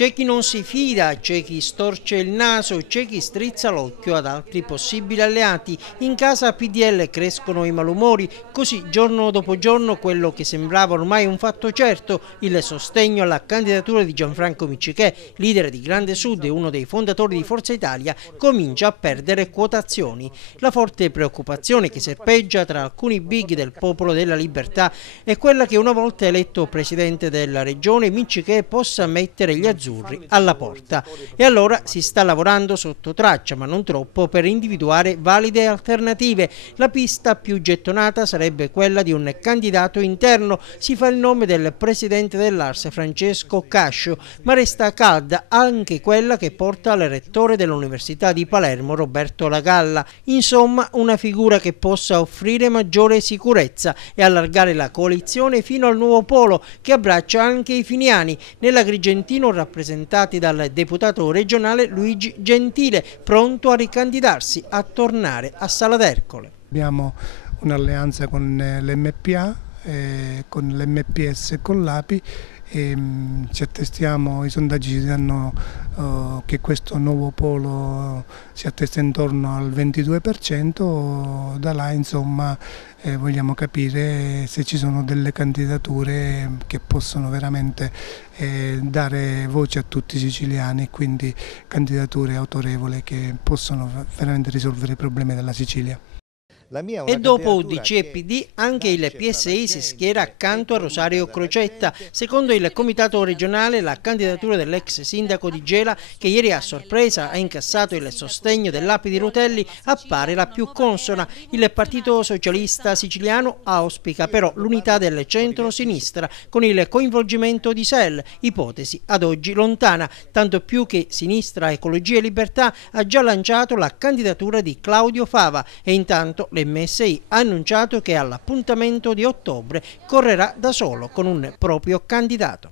C'è chi non si fida, c'è chi storce il naso, c'è chi strizza l'occhio ad altri possibili alleati. In casa PDL crescono i malumori, così giorno dopo giorno quello che sembrava ormai un fatto certo, il sostegno alla candidatura di Gianfranco Miccichè, leader di Grande Sud e uno dei fondatori di Forza Italia, comincia a perdere quotazioni. La forte preoccupazione che serpeggia tra alcuni big del Popolo della Libertà è quella che una volta eletto presidente della regione Miccichè possa mettere gli azzurri alla porta. E allora si sta lavorando sotto traccia, ma non troppo, per individuare valide alternative. La pista più gettonata sarebbe quella di un candidato interno. Si fa il nome del presidente dell'Ars, Francesco Cascio, ma resta calda anche quella che porta al rettore dell'Università di Palermo, Roberto Lagalla. Insomma, una figura che possa offrire maggiore sicurezza e allargare la coalizione fino al nuovo polo, che abbraccia anche i finiani, nell'Agrigentino rappresentati dal deputato regionale Luigi Gentile, pronto a ricandidarsi a tornare a Sala d'Ercole. Abbiamo un'alleanza con l'MPA, con l'MPS e con l'API e ci attestiamo, i sondaggi ci danno che questo nuovo polo si attesta intorno al 22%, da là insomma vogliamo capire se ci sono delle candidature che possono veramente dare voce a tutti i siciliani, quindi candidature autorevoli che possono veramente risolvere i problemi della Sicilia. E dopo UDC e PD anche il PSI si schiera accanto a Rosario Crocetta. Secondo il comitato regionale la candidatura dell'ex sindaco di Gela, che ieri a sorpresa ha incassato il sostegno dell'API di Rutelli, appare la più consona. Il Partito Socialista Siciliano auspica però l'unità del centro-sinistra con il coinvolgimento di SEL, ipotesi ad oggi lontana, tanto più che Sinistra Ecologia e Libertà ha già lanciato la candidatura di Claudio Fava e intanto l'MSI ha annunciato che all'appuntamento di ottobre correrà da solo con un proprio candidato.